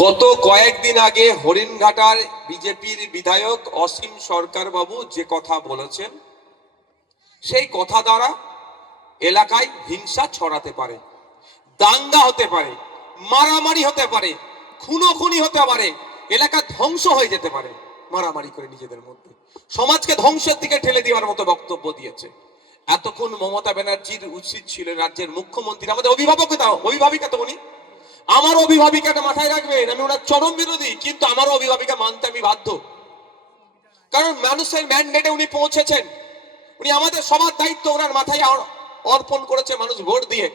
গত কয়েকদিন আগে হরিণঘাটার বিজেপির বিধায়ক অসীম সরকার বাবু যে কথা বলেছেন, সেই কথা দ্বারা এলাকায় হিংসা ছড়াতে পারে, দাঙ্গা হতে পারে, মারামারি হতে পারে, খুনোখুনি হতে পারে, এলাকা ধ্বংস হয়ে যেতে পারে। মারামারি করে নিজেদের মধ্যে সমাজকে ধ্বংসের দিকে ঠেলে দেওয়ার মতো বক্তব্য দিয়েছে। এতক্ষণ মমতা ব্যানার্জির উচিত ছিল রাজ্যের মুখ্যমন্ত্রী, আমাদের অভিভাবিকা তো উনি, আমার অভিভাবিকাটা মাথায় রাখবেন। আমি ওনার চরম বিরোধী, কিন্তু আমার অভিভাবিকা মানতে আমি বাধ্য, কারণ মানুষের ম্যান্ডেটে উনি পৌঁছেছেন। উনি আমাদের সবার দায়িত্ব ওনার মাথায় অর্পণ করেছে মানুষ ভোট দিয়ে।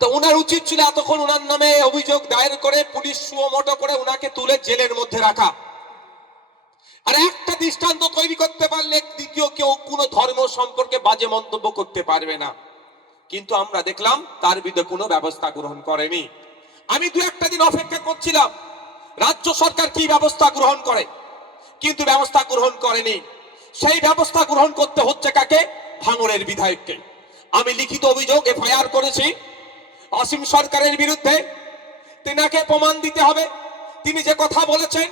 তো ওনার উচিত ছিল এতক্ষণ ওনার নামে অভিযোগ দায়ের করে পুলিশ সুমোটো করে ওনাকে তুলে জেলের মধ্যে রাখা। আর একটা দৃষ্টান্ত তৈরি করতে পারলে দ্বিতীয় কেউ কোনো ধর্ম সম্পর্কে বাজে মন্তব্য করতে পারবে না। কিন্তু আমরা দেখলাম তার বিরুদ্ধে কোনো ব্যবস্থা গ্রহণ করেনি। আমি দু একটা দিন অপেক্ষা করছিলাম রাজ্য সরকার কি ব্যবস্থা গ্রহণ করে, কিন্তু ব্যবস্থা গ্রহণ করেনি। সেই ব্যবস্থা গ্রহণ করতে হচ্ছে কাকে? ভাঙড়ের বিধায়ককে। আমি লিখিত অভিযোগ এফআইআর করেছি অসীম সরকারের বিরুদ্ধে। তিনাকে প্রমাণ দিতে হবে। তিনি যে কথা বলেছেন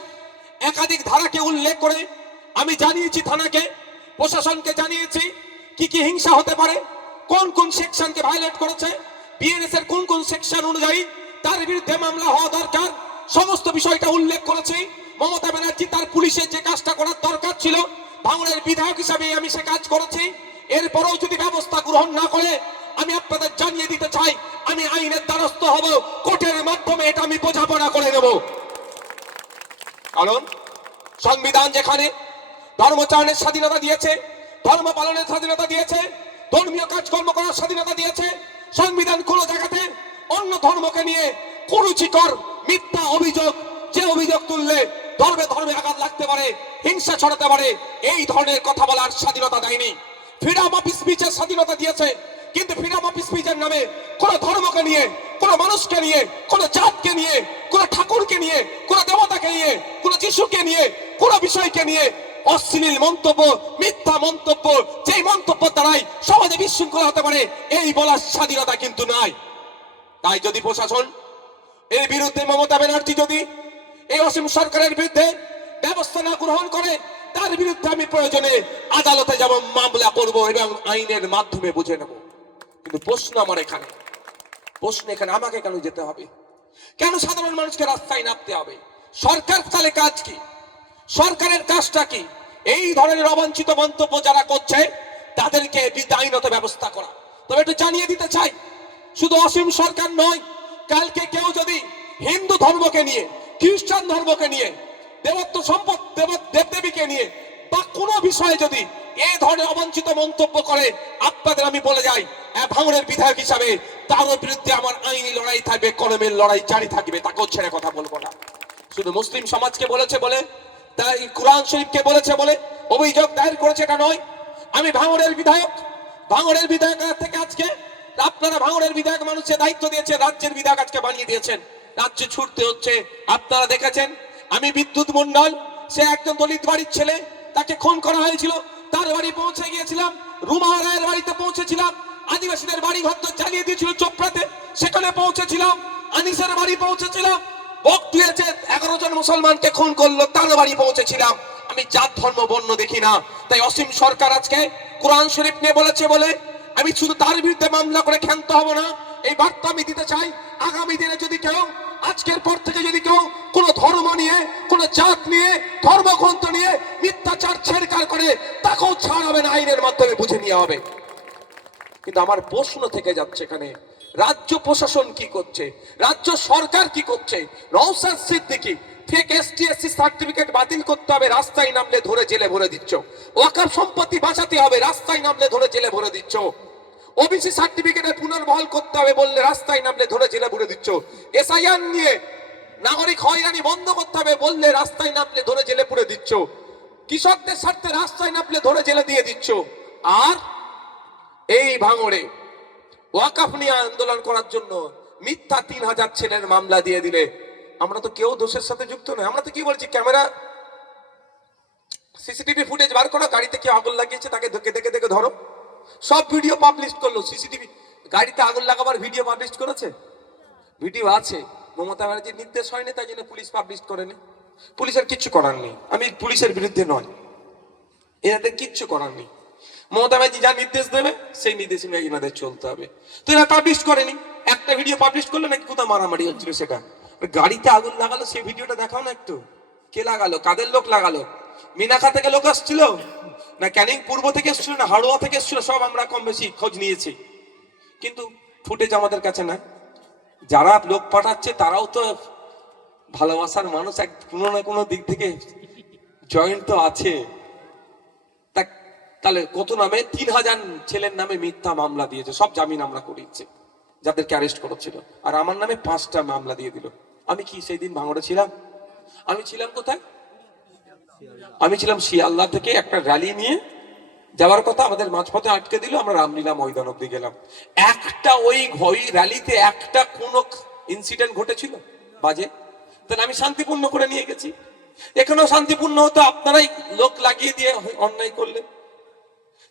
একাধিক ধারাকে উল্লেখ করে আমি জানিয়েছি থানাকে, প্রশাসনকে জানিয়েছি কি কি হিংসা হতে পারে, কোন কোন সেকশনকে ভায়োলেট করেছে, বিএনএস এর কোন কোন সেকশন অনুযায়ী তার বিরুদ্ধে মামলা হওয়া দরকার, সমস্ত বিষয়টা উল্লেখ করেছি। মমতা ব্যানার্জি তার পুলিশের যে কাজটা করার দরকার ছিল, ভাঙড়ের বিধায়ক হিসাবে আমি সে কাজ করেছি। এরপরেও যদি ব্যবস্থা গ্রহণ না করে আমি আপনাদের জানিয়ে দিতে চাই আমি আইনের দ্বারস্থ হব, কোর্টের মাধ্যমে এটা আমি বোঝাপড়া করে নেব। কারণ সংবিধান যেখানে ধর্মচারণের স্বাধীনতা দিয়েছে, ধর্ম পালনের স্বাধীনতা দিয়েছে, ধর্মীয় কাজকর্ম করার স্বাধীনতা দিয়েছে, সংবিধান কোন জায়গাতে অন্য ধর্মকে নিয়ে কুরুচিকর মিথ্যা অভিযোগ, যে অভিযোগ তুললে ধর্মে ধর্মে আঘাত লাগতে পারে, হিংসা ছড়াতে পারে, এই ধরনের কথা বলার স্বাধীনতা দেয়নি। ফ্রিডম অফ স্পিচের স্বাধীনতা দিয়েছে, কিন্তু ফ্রিডম অফ স্পিচের নামে কোন ধর্মকে নিয়ে, কোন মানুষকে নিয়ে, কোন জাতকে নিয়ে, কোন ঠাকুরকে নিয়ে, কোন দেবতাকে নিয়ে, কোন যিশুকে নিয়ে, কোন বিষয়কে নিয়ে অশ্লীল মন্তব্য, মিথ্যা মন্তব্য, যেই মন্তব্য দ্বারাই সমাজে বিশৃঙ্খলা হতে পারে, এই বলার স্বাধীনতা কিন্তু নাই। তাই যদি প্রশাসন এর বিরুদ্ধে, মমতা ব্যানার্জি যদি এই অসীম সরকারের বিরুদ্ধে ব্যবস্থা না গ্রহণ করে, তার বিরুদ্ধে আমি প্রয়োজনে আদালতে যাব, মামলা করব এবং আইনের মাধ্যমে বুঝে নেব। কিন্তু প্রশ্ন এখানে আমাকে কেন যেতে হবে? কেন সাধারণ মানুষকে রাস্তায় নামতে হবে? সরকার তাহলে কাজ কি? সরকারের কাজটা কি? এই ধরনের অবাঞ্ছিত মন্তব্য যারা করছে তাদেরকে আইনত ব্যবস্থা করা। তবে একটু জানিয়ে দিতে চাই, শুধু অসীম সরকার নয়, কালকে কেউ যদি হিন্দু ধর্মকে নিয়ে, খ্রিস্টান ধর্মকে নিয়ে, দেবত্ব সম্পদ, দেবদেবীকে নিয়ে বা কোনো বিষয়ে যদি এই ধরনের অবাঞ্ছিত মন্তব্য করে, আপনাদের আমি বলে যাই ভাঙড়ের বিধায়ক হিসাবে তার বিরুদ্ধে আমার আইনি লড়াই থাকবে, কলমের লড়াই জারি থাকবে, তাকেও ছেড়ে কথা বলবো না। শুধু মুসলিম সমাজকে বলেছে বলে, তাই কুরআন শরীফকে বলেছে বলে অভিযোগ দায়ের করেছে এটা নয়। আমি ভাঙড়ের বিধায়ক থেকে আজকে আপনারা ভাঙড়ের বিধায়ক মানুষের দায়িত্ব দিয়েছে, রাজ্যের বিধায়ক আজকে বানিয়ে দিয়েছেন, রাজ্যে ছুটতে হচ্ছে। আপনারা দেখেছেন আমি বিদ্যুৎ মন্ডল, সে একজন দলিত বাড়ির ছেলে, তাকে খুন করা হয়েছিল, তার বাড়ি পৌঁছে গিয়েছিলাম, রুমা রায়ের বাড়িতে পৌঁছেছিলাম, আদিবাসীদের বাড়ি ঘর জ্বালিয়ে দিয়েছিল চোপড়াতে, সেখানে পৌঁছেছিলাম, আনিসের বাড়ি পৌঁছেছিলাম, বকটুয়েছে 11 জন মুসলমানকে খুন করলো, তার বাড়ি পৌঁছেছিলাম। আমি জাত ধর্ম বর্ণ দেখি না। তাই অসীম সরকার আজকে কোরআন শরীফ নিয়ে বলেছে বলে আমি শুধু তার বিরুদ্ধে মামলা করে ক্ষান্ত হব না, এই বার্তা আমি দিতে চাই। আগামী দিনে যদি কেউ, আজকের পর থেকে যদি কেউ কোন ধর্ম নিয়ে, কোন জাত নিয়ে, ধর্মগ্রন্থ নিয়ে মিথ্যাচার ছেড়কার করে, তাকেও ছাড় হবে না, আইনের মাধ্যমে বুঝে নেওয়া হবে। কিন্তু আমার প্রশ্ন থেকে যাচ্ছে এখানে রাজ্য প্রশাসন কি করছে, রাজ্য সরকার কি করছে? Naushad Siddiqui fake STSC certificate বাতিল করতে হবে, রাস্তায় নামলে ধরে জেলে ভরে দিচ্ছ। ওয়াকফ সম্পত্তি বাঁচাতে হবে, রাস্তায় নামলে ধরে জেলে ভরে দিচ্ছ। ওবিসি সার্টিফিকেটের পুনর্বহাল করতে হবে বললে রাস্তায় নামলে ধরে জেলে ভরে দিচ্ছ। এসআইআর নিয়ে নাগরিক হয়রানি বন্ধ করতে হবে বললে রাস্তায় নামলে ধরে জেলে পুরে দিচ্ছ। কৃষকদের স্বার্থে রাস্তায় নামলে ধরে জেলে দিয়ে দিচ্ছ। আর এই ভাঙড়ে ওয়াকফ নিয়ে আন্দোলন করার জন্য মিথ্যা 3000 ছেলের মামলা দিয়ে দিলে আমরা তো কেউ দোষের সাথে যুক্ত নয়। আমরা তো কি বলছি, ক্যামেরা সিসিটিভি ফুটেজ বার করো, গাড়িতে কেউ আগুন লাগিয়েছে তাকে দেখে ধরো। সব ভিডিও পাবলিশ করলো, সিসিটিভি গাড়িতে আগুন লাগাবার ভিডিও পাবলিশ করেছে, ভিডিও আছে। মমতা ব্যানার্জির নির্দেশ হয়নি, তাই জন্য পুলিশ পাবলিশ করেনি। পুলিশের কিচ্ছু করার নেই, আমি পুলিশের বিরুদ্ধে নয়, এনাদের কিচ্ছু করার নেই। মমতা ব্যানার্জি যা নির্দেশ দেবে সেই নির্দেশ নিয়ে এনাদের চলতে হবে। তো এরা পাবলিশ করেনি, একটা ভিডিও পাবলিশ করলো নাকি কোথাও মারামারি হচ্ছিল, সেটা গাড়িতে আগুন লাগালো, সেই ভিডিওটা দেখাও না একটু। কে লাগালো, কাদের লোক লাগালো? মিনাখা থেকে লোক আসছিল না, ক্যানিং পূর্ব থেকে এসেছিল না, হাড়োয়া থেকে এসেছিল, সব আমরা কম বেশি খোঁজ নিয়েছি, কিন্তু ফুটেজ আমাদের কাছে না। যারা লোক পাঠাচ্ছে তারাও তো ভালোবাসার মানুষ, এক কোনো না কোনো দিক থেকে জয়েন্ট তো আছে। তাহলে কত নামে 3000 ছেলের নামে মিথ্যা মামলা দিয়েছে, সব জামিন আমরা করিয়েছে যাদেরকে অ্যারেস্ট করেছিল, আর আমার নামে 5টা মামলা দিয়ে দিল। আমি কি সেই দিন ভাঙড়ে ছিলাম? আমি ছিলাম কোথায়? আমি ছিলাম শিয়ালদা থেকে একটা র্যালি নিয়ে যাওয়ার কথা, আমাদের মাঝপথে আটকে দিল, আমরা রামলীলা ময়দান অব্দি গেলাম। একটা ওই র্যালিতে একটা কোনো ইনসিডেন্ট ঘটেছিল বাজে? তাহলে আমি শান্তিপূর্ণ করে নিয়ে গেছি, এখানেও শান্তিপূর্ণ হতো, আপনারাই লোক লাগিয়ে দিয়ে অন্যায় করলেন।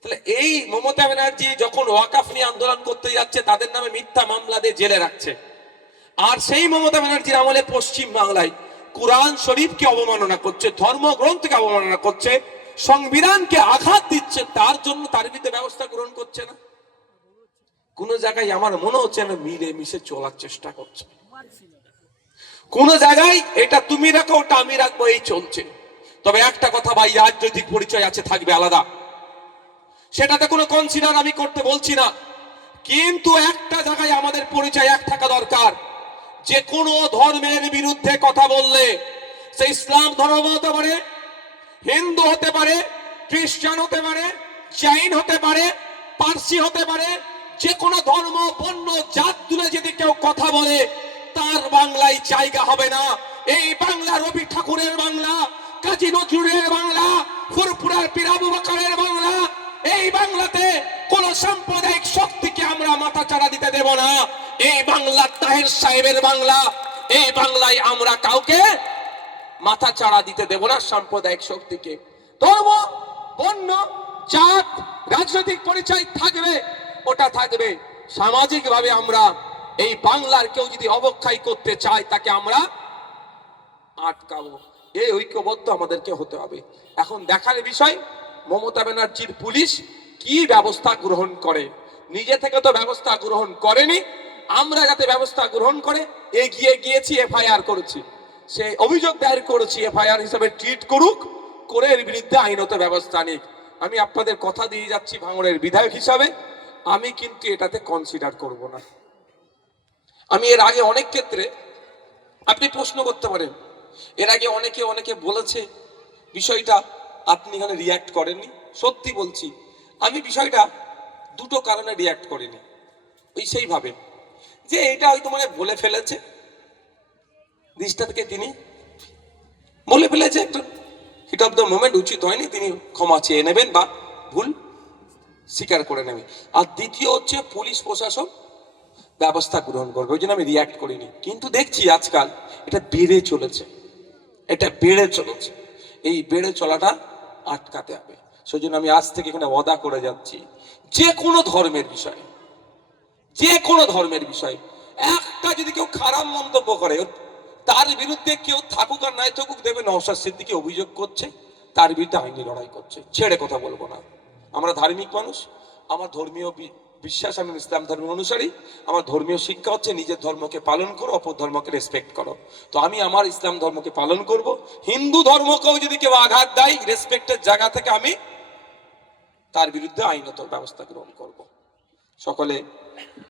তাহলে এই মমতা ব্যানার্জি যখন ওয়াকাফ নিয়ে আন্দোলন করতে যাচ্ছে, তাদের নামে মিথ্যা মামলা দিয়ে জেলে রাখছে। আর সেই মমতা ব্যানার্জির আমলে পশ্চিম বাংলায় কুরআন শরীফকে অবমাননা করছে, ধর্মগ্রন্থকে অবমাননা করছে, সংবিধানকে আঘাত দিচ্ছে, তার জন্য তার বিরুদ্ধে ব্যবস্থা গ্রহণ করছে না। কোন জায়গায় আমার মনে হচ্ছে না মিলে মিশে চলার চেষ্টা করছে, কোন জায়গায় এটা তুমি রাখো ওটা আমি রাখবো, এই চলছে। তবে একটা কথা ভাই, রাজনৈতিক পরিচয় আছে, থাকবে আলাদা, সেটাতে কোনো কনসিডার আমি করতে বলছি না, কিন্তু একটা জায়গায় আমাদের পরিচয় এক থাকা দরকার। যে কোনো ধর্মের বিরুদ্ধে কথা বললে, সে ইসলাম ধর্ম হতে পারে, হিন্দু হতে পারে, খ্রিস্টান হতে পারে, জৈন হতে পারে, পার্সি হতে পারে, যে কোনো ধর্ম বর্ণ জাত তুলে যদি কেউ কথা বলে, তার বাংলায় জায়গা হবে না। এই বাংলা রবি ঠাকুরের বাংলা, কাজী নজরুলের বাংলা, ফুরফুরার পীর আবু বকরের বাংলা। এই বাংলাতে কোন সাম্প্রদায়িক শক্তিকে আমরা মাথা চাড়া দিতে দেব না। এই বাংলা তাহের সাহেবের বাংলা, এই বাংলায় আমরা কাউকে মাথা চাড়া দিতে দেব না, সাম্প্রদায়িক শক্তিকে। ধর্ম, বর্ণ, জাত, রাজনৈতিক পরিচয় থাকবে, ওটা থাকবে। সামাজিক ভাবে আমরা এই বাংলার কেউ যদি অবক্ষয় করতে চায়, তাকে আমরা আটকাবো। এই ঐক্যবদ্ধ আমাদেরকে হতে হবে। এখন দেখার বিষয় মমতা ব্যানার্জির পুলিশ কি ব্যবস্থা গ্রহণ করে। নিজে থেকে তো ব্যবস্থা গ্রহণ করেনি, আমরা যাতে ব্যবস্থা গ্রহণ করে এগিয়ে গিয়েছি, এফআইআর করেছি, সে অভিযোগ দায়ের করেছি, এফআইআর হিসেবে ট্রিট করুক, করে এর বিরুদ্ধে আইনত ব্যবস্থা নিক। আমি আপনাদের কথা দিয়ে যাচ্ছি, ভাঙড়ের বিধায়ক হিসাবে আমি কিন্তু এটাতে কনসিডার করব না। আমি এর আগে অনেক ক্ষেত্রে, আপনি প্রশ্ন করতে পারেন, এর আগে অনেকে বলেছে বিষয়টা, আপনি এখানে রিয়াক্ট করেননি। সত্যি বলছি, আমি বিষয়টা দুটো কারণে রিয়াক্ট করিনি। ওই সেইভাবে যে এটা হয়তো মানে বলে ফেলেছে, দিশটা থেকে তিনি বলে ফেলেছে, একটা হিট অফ দ্য মোমেন্ট, উচিত হয়নি, তিনি ক্ষমা চেয়ে নেবেন বা ভুল স্বীকার করে নেবেন। আর দ্বিতীয় হচ্ছে পুলিশ প্রশাসন ব্যবস্থা গ্রহণ করবে, ওই জন্য আমি রিয়াক্ট করিনি। কিন্তু দেখছি আজকাল এটা বেড়ে চলেছে, এই বেড়ে চলাটা আটকাতে হবে। সেই জন্য আমি আজ থেকে এখানে ওয়াদা করে যাচ্ছি, যে কোনো ধর্মের বিষয় একটা যদি কেউ খারাপ মন্তব্য করে, তার বিরুদ্ধে কেউ থাকুক আর নাই থাকুক, দেবে নওশাদ সিদ্দিকী অভিযোগ করছে, তার বিরুদ্ধে আইনি লড়াই করছে, ছেড়ে কথা বলবো না। আমরা ধার্মিক মানুষ, আমার ধর্মীয় বিশ্বাস, আমি ইসলাম ধর্মের অনুসারী, আমার ধর্মীয় শিক্ষা হচ্ছে নিজের ধর্মকে পালন করো, অপর ধর্মকে রেসপেক্ট করো। তো আমি আমার ইসলাম ধর্মকে পালন করব, হিন্দু ধর্মকেও যদি কেউ আঘাত দেয়, রেসপেক্টের জায়গা থেকে আমি তার বিরুদ্ধে আইনত ব্যবস্থা গ্রহণ করব। সকলে